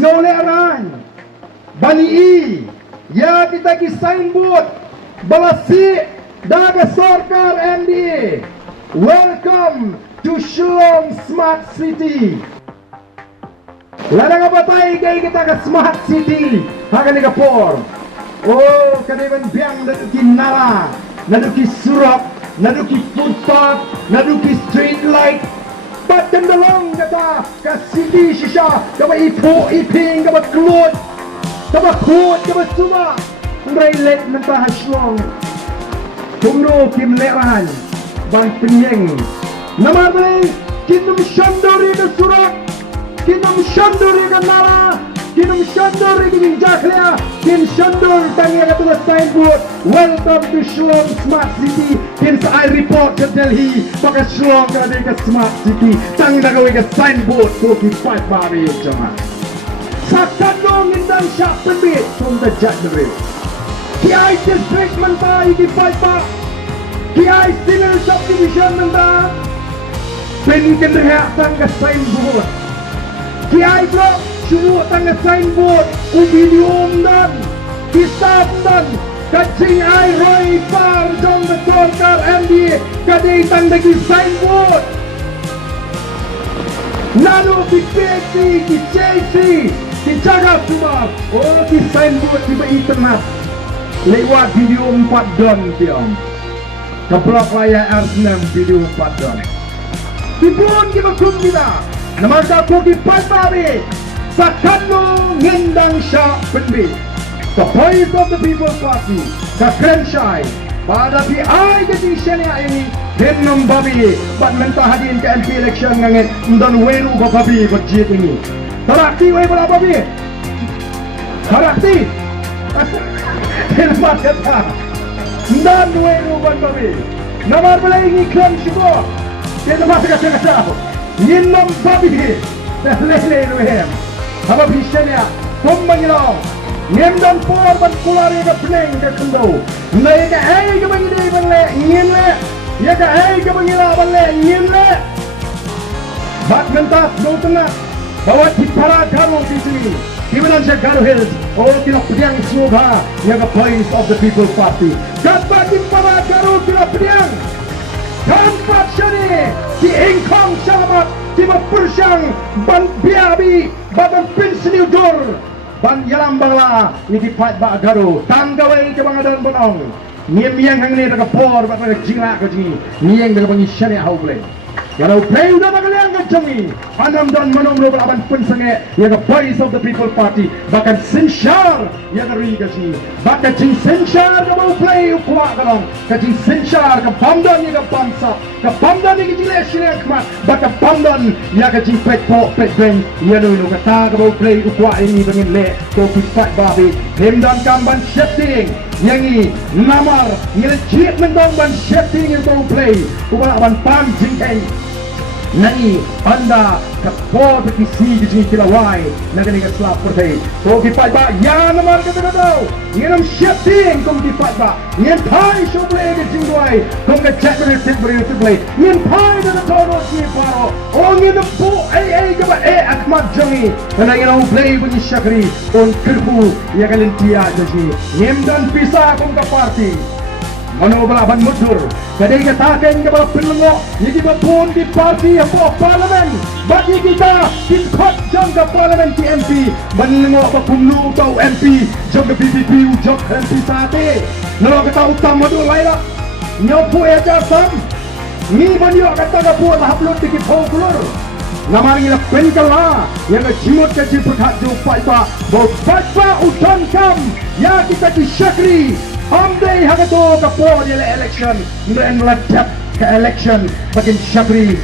Snoleran Bani I Ya kita ki signboard Balasi Daga Sarkar MD Welcome to Shillong Smart City. Ladang apa tay kay kita ke Smart City Hakan ni kapor. Oh kaniban biang naduki nara Naduki surap Naduki footpath Naduki street light Bat kendalong kata Ka city shisha Kaba ipo iping Kaba kelut Kaba kut Kaba suba Ngray let mentah Shillong Kumno kim leran Bang penyeng Nama beli Kinum shandori ke surat Kinum shandori ke nara Kinum shandori ke minjaklia Kin shandor tangi ke tulis signboard Welcome to Shillong Smart City. Kin I report ke Delhi Pakai Shillong ke Smart City. Tangi nak ke signboard Koki fight babi cuma Sakandong indang syak pembit Tumda jadri Kiai district mentah Iki fight bak Kiai civil subdivision mentah Pengen rehat tangga signboard Kiai blok Syuruk tangga signboard Ubilium dan Kisah dan Kacing ai Roy Far Jom betul kar MD Kadai tangga ki signboard Nano ki PC Ki JC Ki jaga semua Oh ki signboard Tiba internet Lewat video 4 don tiang Keblok layar R6 video 4 don Dipun kita kum kita Nama aku kipat babi Sakano ngendang syak penbi The voice of the people party The Krenshai Pada PI keting syariah ini Denam babi Bat mentah hadirin ke MP election ngangit Dan weru babi berjit ini Tarakti wei bola babi Tarakti Hilmat kata Dan weru babi Nama boleh iklan syukur Kita masih kata-kata Ninam babi Lele ruhem Apa bisanya Kumbangilong Nim dan por ban kulari ke peneng ke kendo Nai ke hai ke bangide ban le Ngin le Ya ke hai ke bangila ban le Ngin le Bat mentas no tengah Bawa di para garu di sini Di Malaysia Garu Hills Oh kila pediang semoga Ya ke voice of the people party Kata di para garu kila pediang Tempat syari Di ingkong selamat Di berpersyang Ban biabi Badan pinsini udur Ban yalam bangla Ini fight bak garu Tanggawai ke bangadan bonong Niem yang hang ni Daga por Bak daga jingla ke jingi Niem daga bangi syari hau boleh Kalau play udah bagalian ke jengi Anam dan manum lo beraban pun sange Ya ke voice of the people party Bahkan sinsyar Ya ke ri ke sini Bahkan jing sinsyar ke mau play Ukuak ke dong Ke jing sinsyar Ke bamdan ya ke bangsa Ke bamdan ya ke jing lesin yang kemat Bahkan bamdan Ya ke jing pek pok pek beng Ya no no kata ke mau play Ukuak ini bengin le Kopi fight babi Him dan kamban shifting Yang ini Namar Ngelecik mendong ban shifting yang mau play Ukuak ban pam jing heng Nani anda kapor berkisi di sini kilawai nak ni keslap pertai. Kau kipat ba ya namar kata kau. Ngenam shifting kau kipat ba. Ngen pai show play ke jingwai. Kau ke chat beri play. Ngen pai dah tahu si paro. Oh ngen bu ke ba Ahmad Jami. Kena ngen play bunyi syakri. On kerbu ya kalian dia di sini. Ngen dan pisah kau ke party. Mano balaban mudur kadai katakan ke bala penengok ini berpun di parti apa parlimen bagi kita di kot jam ke parlimen TMP menengok berpumlu tau MP jam ke PPP jam MP sate kalau kita utama tu lain lah nyopu aja sam ni banyak kata ke buat upload dikit folklor nama ni lah penkala yang jimut ke jiput hak jumpa iba bau fatwa utan kam ya kita di syakri Amdai hagato kapor di election, dan meledak ke election bagian syakri.